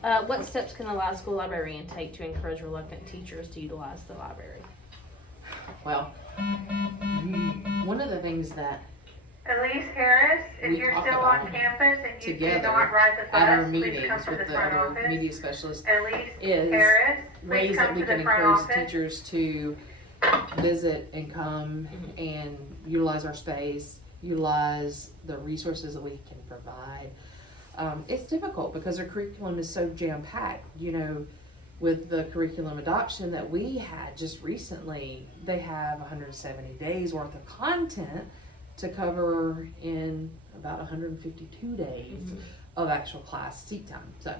What steps can a school librarian take to encourage reluctant teachers to utilize the library? Well, one of the things that Elise Harris, if we you're talk still on about campus and you do together not ride the at our bus, please come meetings to with the the front other office. media specialists Elise is Harris, please ways that come we to can the front encourage office. teachers to visit and come and utilize our space, utilize the resources that we can provide. It's difficult because our curriculum is so jam-packed, you know, with the curriculum adoption that we had just recently, they have 170 days worth of content to cover in about 152 days of actual class seat time. So,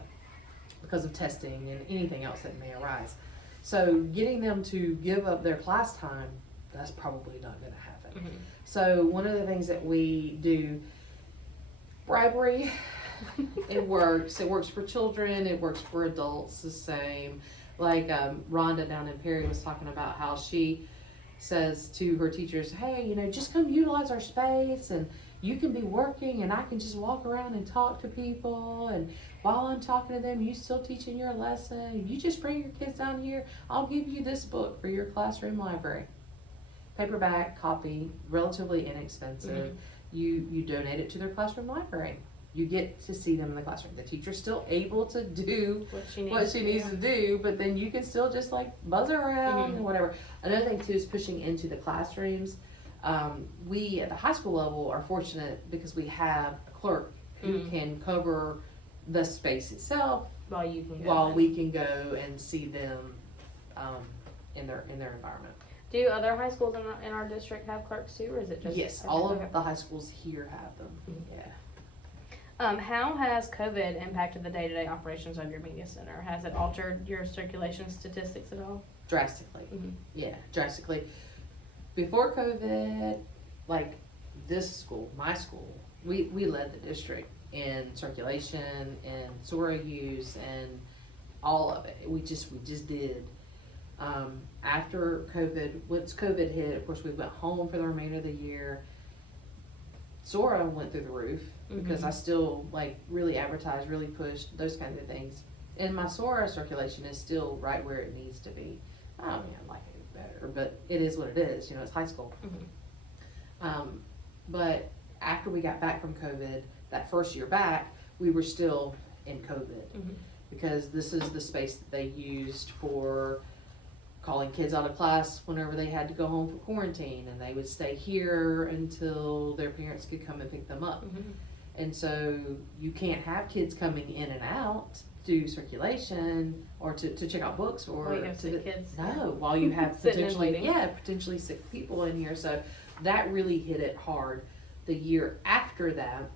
because of testing and anything else that may arise. So getting them to give up their class time, that's probably not gonna happen. So one of the things that we do, bribery, it works for children, it works for adults the same. Like Rhonda down in Perry was talking about how she says to her teachers, hey, you know, just come utilize our space and you can be working and I can just walk around and talk to people, and while I'm talking to them, you still teaching your lesson. You just bring your kids down here, I'll give you this book for your classroom library. Paperback copy, relatively inexpensive. You donate it to their classroom library. You get to see them in the classroom. The teacher's still able to do what she needs to do, but then you can still just like buzz around and whatever. Another thing too is pushing into the classrooms. We at the high school level are fortunate because we have a clerk who can cover the space itself While you can go. while we can go and see them in their environment. Do other high schools in our district have clerks too, or is it just? Yes, all of the high schools here have them. Yeah. How has COVID impacted the day-to-day operations of your media center? Has it altered your circulation statistics at all? Drastically. Yeah, drastically. Before COVID, like this school, my school, we led the district in circulation and Sora use and all of it. We just did. After COVID, once COVID hit, of course we went home for the remainder of the year. Sora went through the roof because I still like really advertised, really pushed those kinds of things. And my Sora circulation is still right where it needs to be. I mean, I'd like it better, but it is what it is. You know, it's high school. But after we got back from COVID, that first year back, we were still in COVID because this is the space that they used for calling kids out of class whenever they had to go home for quarantine, and they would stay here until their parents could come and pick them up. And so you can't have kids coming in and out to circulation or to check out books or you have sick kids. No, while you have Sitting and potentially waiting. potentially sick people in here. So that really hit it hard. The year after that,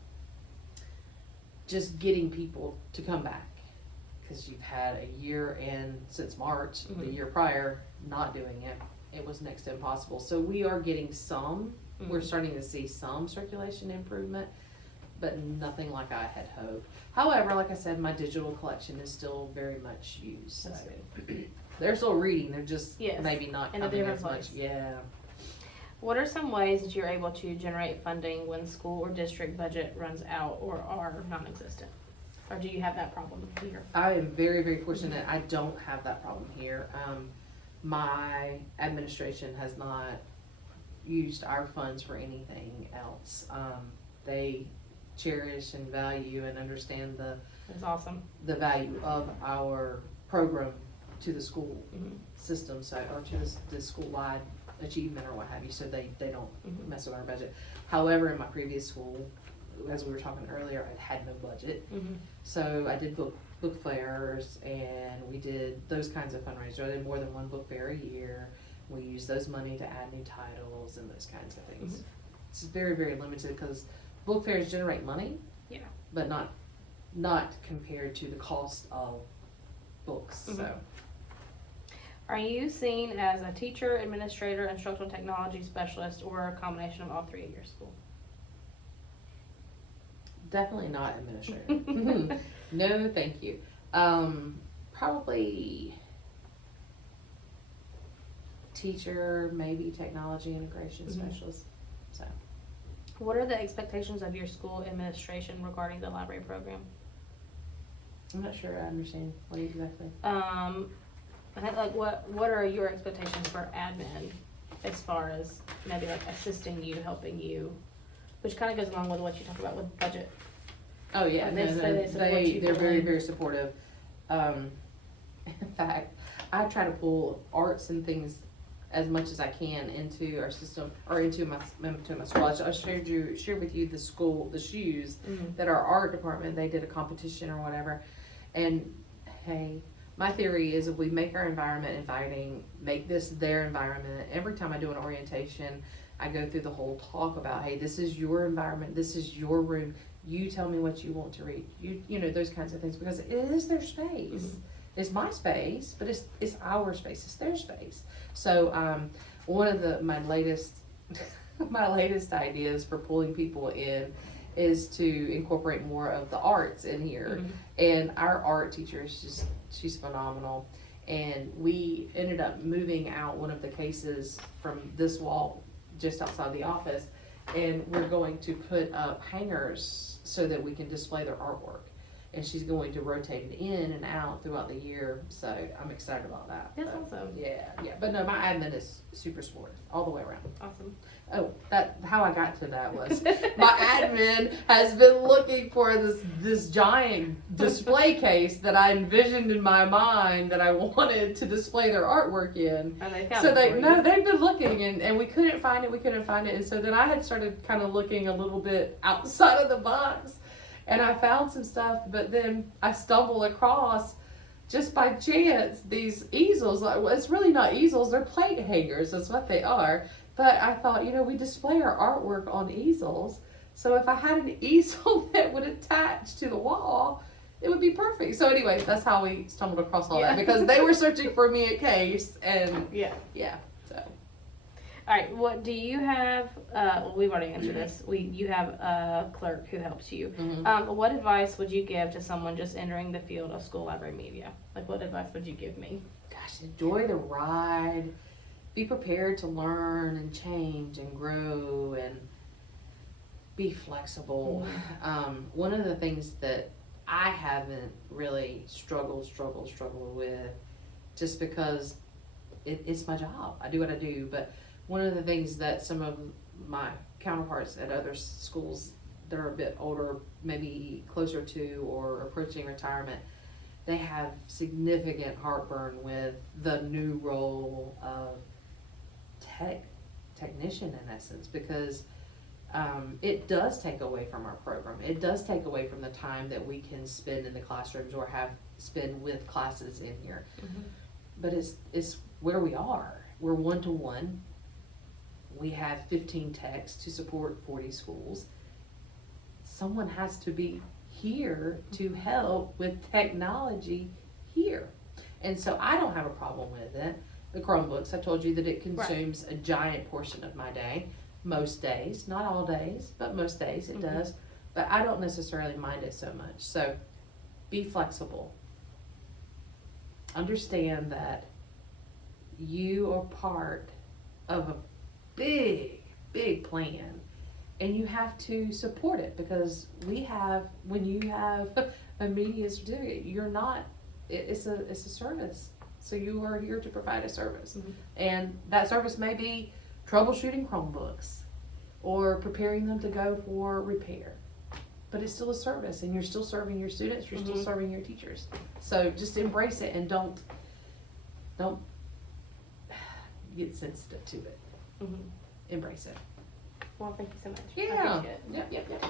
just getting people to come back, because you've had a year and since March, the year prior, not doing it. It was next to impossible. So we are getting some, we're starting to see some circulation improvement, but nothing like I had hoped. However, like I said, my digital collection is still very much used. So they're still reading, they're just maybe not in a coming different as much. place. Yeah. What are some ways that you're able to generate funding when school or district budget runs out or are non-existent? Or do you have that problem here? I am very, very fortunate. I don't have that problem here. My administration has not used our funds for anything else. They cherish and value and understand That's awesome. the value of our program to the school system, so, or to the school-wide achievement or what have you, so they don't mess with our budget. However, in my previous school, as we were talking earlier, I had no budget. So I did book fairs, and we did those kinds of fundraisers. I did more than one book fair a year. We used those money to add new titles and those kinds of things. It's very, very limited because book fairs generate money, but not compared to the cost of books. So. Are you seen as a teacher, administrator, instructional technology specialist, or a combination of all three at your school? Definitely not administrator. No, thank you. Probably teacher, maybe technology integration specialist. So, What are the expectations of your school administration regarding the library program? I'm not sure I understand what exactly. I think like what are your expectations for admin as far as maybe like assisting you, helping you, which kind of goes along with what you talk about with budget. Oh, yeah, They no, say they support you they're very, fully. very supportive. In fact, I try to pull arts and things as much as I can into our system, or into my school. I shared with you the shoes that our art department, they did a competition or whatever. And hey, my theory is if we make our environment inviting, make this their environment, every time I do an orientation, I go through the whole talk about, hey, this is your environment, this is your room, you tell me what you want to read, you know, those kinds of things, because it is their space. It's my space, but it's our space, it's their space. So one of my latest ideas for pulling people in is to incorporate more of the arts in here. And our art teacher is she's phenomenal. And we ended up moving out one of the cases from this wall just outside the office, and we're going to put up hangers so that we can display their artwork. And she's going to rotate it in and out throughout the year, so I'm excited about that. That's But, awesome. yeah, but no, my admin is super supportive all the way around. Awesome. Oh, how I got to that was my admin has been looking for this giant display case that I envisioned in my mind that I wanted to display their artwork in. And they found So it for you. they've been looking and we couldn't find it, and so then I had started kind of looking a little bit outside of the box, and I found some stuff, but then I stumbled across, just by chance, these easels. Like, well, it's really not easels, they're plate hangers, that's what they are. But I thought, we display our artwork on easels, so if I had an easel that would attach to the wall, it would be perfect. So anyway, that's how we stumbled across all that, because they were searching for me a case, and so. All right, what do you have, well, we've already answered this, you have a clerk who helps you. What advice would you give to someone just entering the field of school library media? Like, what advice would you give me? Gosh, enjoy the ride, be prepared to learn and change and grow, and be flexible. One of the things that I haven't really struggled with, just because it's my job, I do what I do, but one of the things that some of my counterparts at other schools that are a bit older, maybe closer to or approaching retirement, they have significant heartburn with the new role of technician in essence, because it does take away from our program. It does take away from the time that we can spend in the classrooms or spend with classes in here. But it's where we are. We're one-to-one. We have 15 techs to support 40 schools. Someone has to be here to help with technology here. And so I don't have a problem with it. The Chromebooks, I told you that it consumes a giant portion of my day. Most days, not all days, but most days it does. But I don't necessarily mind it so much. So be flexible. Understand that you are part of a big plan, and you have to support it, because when you have a media certificate, it's a service. So you are here to provide a service. And that service may be troubleshooting Chromebooks or preparing them to go for repair. But it's still a service, and you're still serving your students, you're still serving your teachers. So just embrace it, and don't get sensitive to it. Embrace it. Well, thank you so much. I Yeah. appreciate it. Yep.